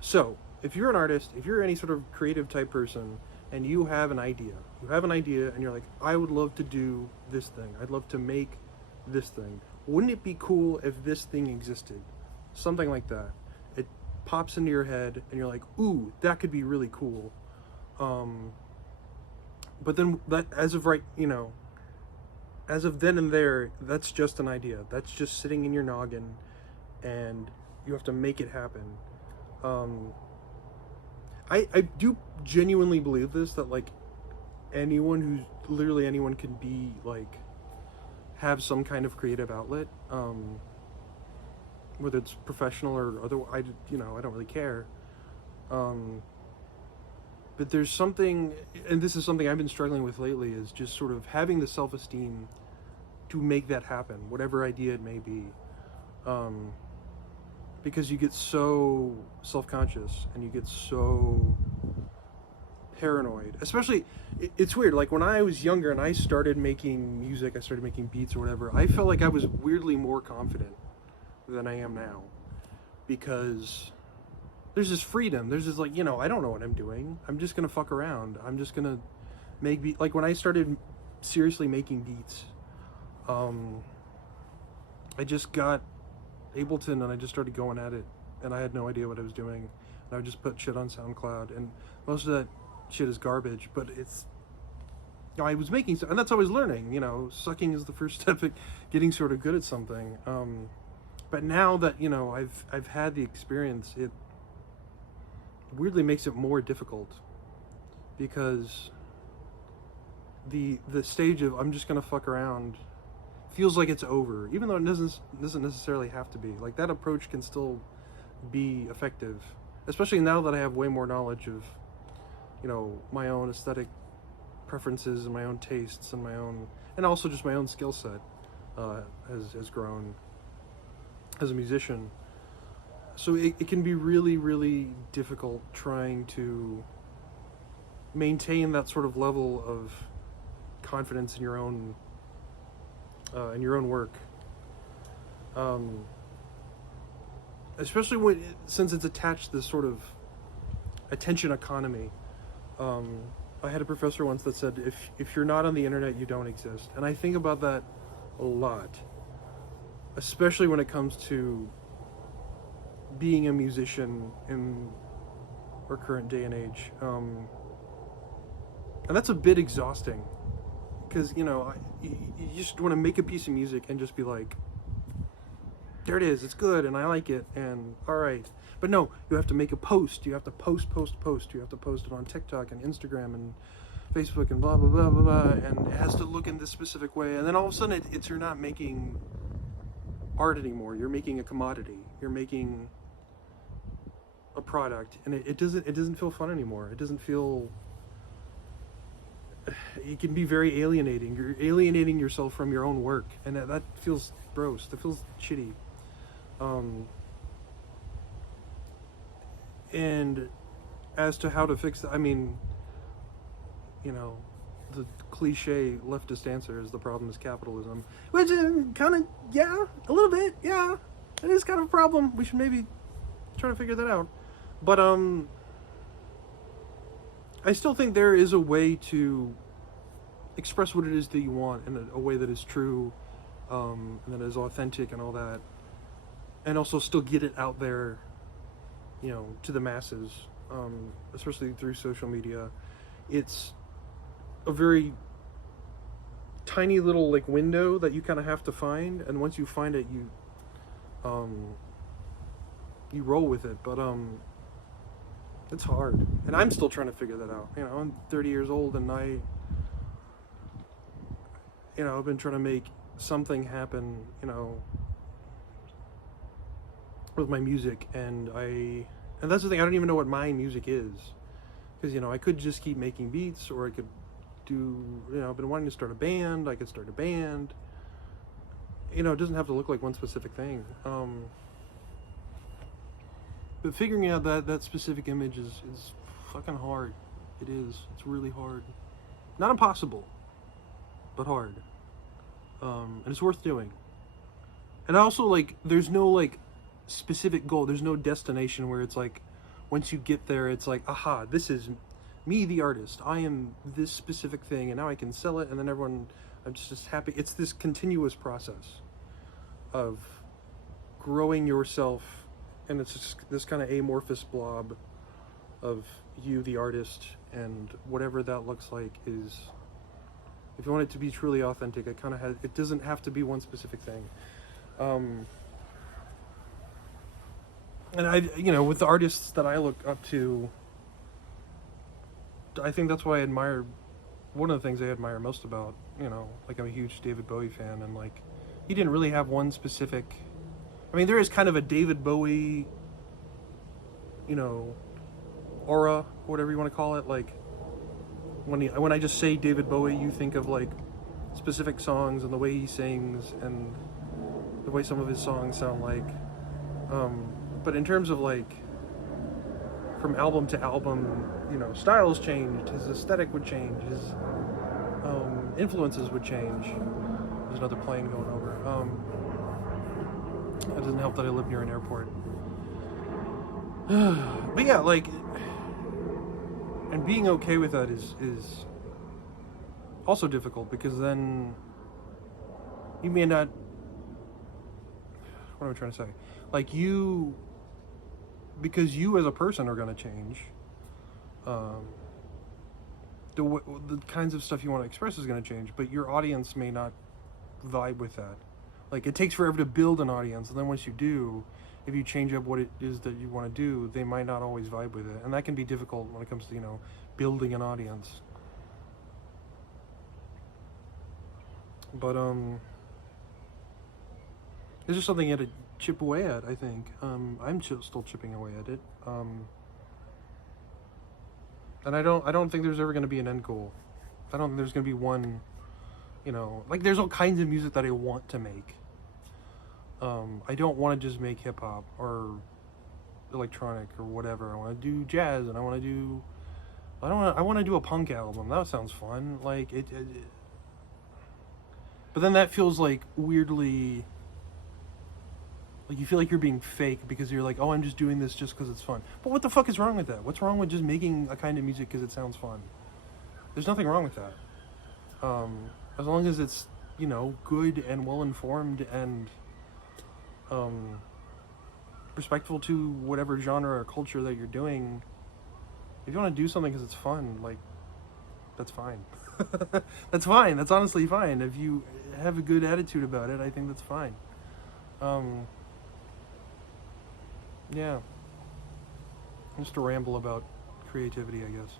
So, if you're an artist, if you're any sort of creative type person, and you have an idea, and you're like, I would love to do this thing. I'd love to make this thing. Wouldn't it be cool if this thing existed? Something like that. It pops into your head, and you're like, ooh, that could be really cool. Um, but then, that as of right, as of then and there, that's just an idea. That's just sitting in your noggin, and you have to make it happen. Um, I do genuinely believe this, that like literally anyone can be like have some kind of creative outlet, whether it's professional or other. I don't really care. Um, but there's something, and this is something I've been struggling with lately, is just sort of having the self-esteem to make that happen, whatever idea it may be. Because you get so self-conscious and you get so paranoid. Especially, it's weird, like when I was younger and I started making music, I started making beats or whatever, I felt like I was weirdly more confident than I am now. Because there's this freedom, there's this like, I don't know what I'm doing, I'm just gonna fuck around, I'm just gonna make beats. Like when I started seriously making beats, I just got Ableton and I just started going at it, and I had no idea what I was doing, and I would just put shit on SoundCloud, and most of that shit is garbage, but it's, I was making, and that's always learning, sucking is the first step at getting sort of good at something. But now that, I've had the experience, it weirdly makes it more difficult, because the stage of I'm just gonna fuck around feels like it's over, even though it doesn't necessarily have to be. Like, that approach can still be effective, especially now that I have way more knowledge of, my own aesthetic preferences and my own tastes and and also just my own skill set has grown as a musician. So it can be really, really difficult trying to maintain that sort of level of confidence in your own work, especially since it's attached to this sort of attention economy. I had a professor once that said, if you're not on the internet, you don't exist. And I think about that a lot, especially when it comes to being a musician in our current day and age. And that's a bit exhausting, because you just want to make a piece of music and just be like, there it is, it's good and I like it, and all right. But no, you have to make a post, you have to post, you have to post it on TikTok and Instagram and Facebook and blah blah blah blah blah, and it has to look in this specific way, and then all of a sudden you're not making art anymore, you're making a commodity, you're making a product, and it doesn't feel fun anymore. It doesn't feel, it can be very alienating. You're alienating yourself from your own work, and that feels gross. That feels shitty. And as to how to fix that, I mean, the cliche leftist answer is the problem is capitalism, which is kind of, yeah, a little bit, yeah, it is kind of a problem. We should maybe try to figure that out. But I still think there is a way to express what it is that you want in a way that is true, and that is authentic and all that, and also still get it out there, to the masses, especially through social media. It's a very tiny little like window that you kind of have to find, and once you find it, you roll with it. But it's hard, and I'm still trying to figure that out. I'm 30 years old, and I've been trying to make something happen, with my music, and that's the thing, I don't even know what my music is, because, I could just keep making beats, or I could do, I've been wanting to start a band, I could start a band, it doesn't have to look like one specific thing, but figuring out that specific image is fucking hard. It is, it's really hard, not impossible, but hard, and it's worth doing. And also, like, there's no like specific goal, there's no destination where it's like, once you get there, it's like, aha, this is me, the artist. I am this specific thing, and now I can sell it, and then everyone, I'm just happy. It's this continuous process of growing yourself, and it's just this kind of amorphous blob of you, the artist, and whatever that looks like is, if you want it to be truly authentic, it doesn't have to be one specific thing. And with the artists that I look up to, I think that's why I admire, one of the things I admire most about, like, I'm a huge David Bowie fan, and like, he didn't really have one specific, I mean, there is kind of a David Bowie, aura, whatever you want to call it. Like, when I just say David Bowie, you think of like specific songs and the way he sings and the way some of his songs sound like. But in terms of like, from album to album, styles changed, his aesthetic would change, his influences would change. There's another plane going over. It doesn't help that I live near an airport. But yeah, like, and being okay with that is also difficult, because then you may not, what am I trying to say? Like, because you as a person are going to change, the kinds of stuff you want to express is going to change, but your audience may not vibe with that. Like, it takes forever to build an audience, and then once you do, if you change up what it is that you want to do, they might not always vibe with it, and that can be difficult when it comes to, building an audience. But it's just something you have to chip away at, I think. I'm still chipping away at it, and I don't think there's ever going to be an end goal. I don't think there's going to be one, like, there's all kinds of music that I want to make. I don't want to just make hip-hop or electronic or whatever. I want to do jazz, and I want to do a punk album. That sounds fun. Like, but then that feels like weirdly, like, you feel like you're being fake because you're like, oh, I'm just doing this just because it's fun. But what the fuck is wrong with that? What's wrong with just making a kind of music because it sounds fun? There's nothing wrong with that. As long as it's, good and well-informed and respectful to whatever genre or culture that you're doing. If you want to do something because it's fun, like, that's fine. That's fine. That's honestly fine. If you have a good attitude about it, I think that's fine. Yeah. Just a ramble about creativity, I guess.